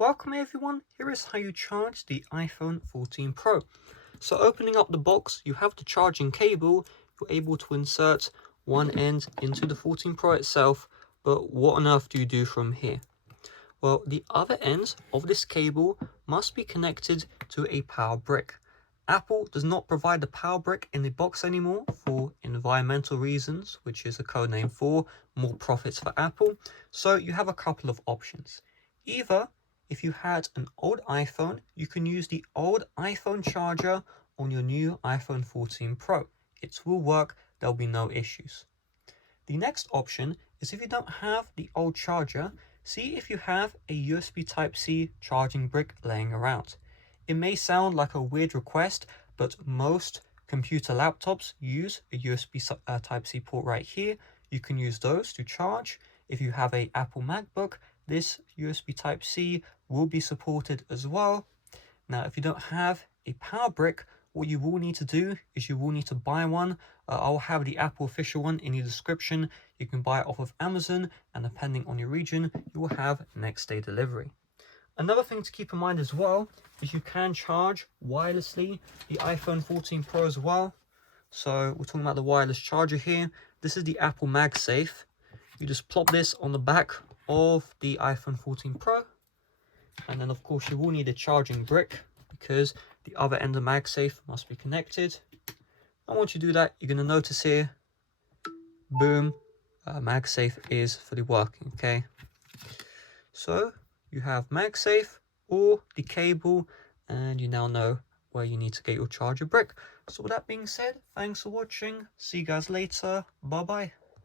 Welcome everyone, here is how you charge the iPhone 14 Pro. So opening up the box, you have the charging cable. You're able to insert one end into the 14 Pro itself, but what on earth do you do from here? Well, the other end of this cable must be connected to a power brick. Apple does not provide the power brick in the box anymore for environmental reasons, which is a code name for more profits for Apple. So you have a couple of options. Either if you had an old iPhone, you can use the old iPhone charger on your new iPhone 14 Pro. It will work, there'll be no issues. The next option is if you don't have the old charger, see if you have a USB Type-C charging brick laying around. It may sound like a weird request, but most computer laptops use a USB Type-C port right here. You can use those to charge. If you have an Apple MacBook, this USB Type-C will be supported as well. Now, if you don't have a power brick, what you will need to do is you will need to buy one. I'll have the Apple official one in the description. You can buy it off of Amazon, and depending on your region, you will have next day delivery. Another thing to keep in mind as well is you can charge wirelessly the iPhone 14 Pro as well. So we're talking about the wireless charger here. This is the Apple MagSafe. You just plop this on the back of the iPhone 14 Pro. And then of course you will need a charging brick because the other end of MagSafe must be connected. And once you do that, you're going to notice here, boom, MagSafe is fully working, okay? So you have MagSafe or the cable, and you now know where you need to get your charger brick. So with that being said, thanks for watching. See you guys later. Bye bye.